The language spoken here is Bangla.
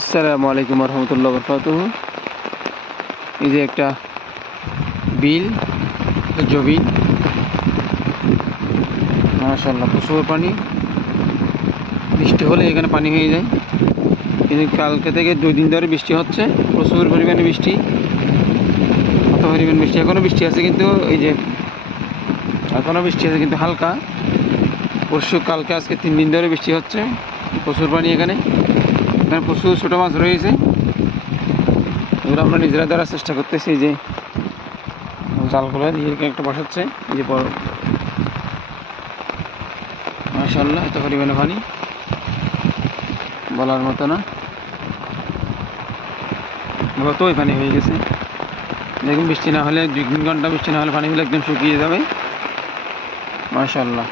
আসসালামু আলাইকুম রহমতুল্লাহ বরকাতুহু। এই যে একটা বিল, জবিন, মাশাআল্লাহ প্রচুর পানি। বৃষ্টি হলে এখানে পানি হয়ে যায়, কিন্তু কালকে থেকে 2 দিন ধরে বৃষ্টি হচ্ছে, প্রচুর পরিমাণে বৃষ্টি। কত পরিমাণ বৃষ্টি! এখনও বৃষ্টি আছে, কিন্তু এই যে এখনও বৃষ্টি আছে কিন্তু হালকা। পরশু কালকে আজকে 3 দিন ধরে বৃষ্টি হচ্ছে, প্রচুর পানি। এখানে প্রচুর ছোটো মাছ রয়েছে, এগুলো আমরা নিজেরা ধরার চেষ্টা করতেছি। যে জালগুলো দিয়ে একটা বসাচ্ছে, এই যে বড়, মাশাআল্লাহ এত পরিমাণে পানি বলার মতো না। যতই পানি হয়ে গেছে, দেখুন বৃষ্টি না হলে 2-3 ঘন্টা বৃষ্টি না হলে পানিগুলো একদম শুকিয়ে যাবে। মাশাআল্লাহ।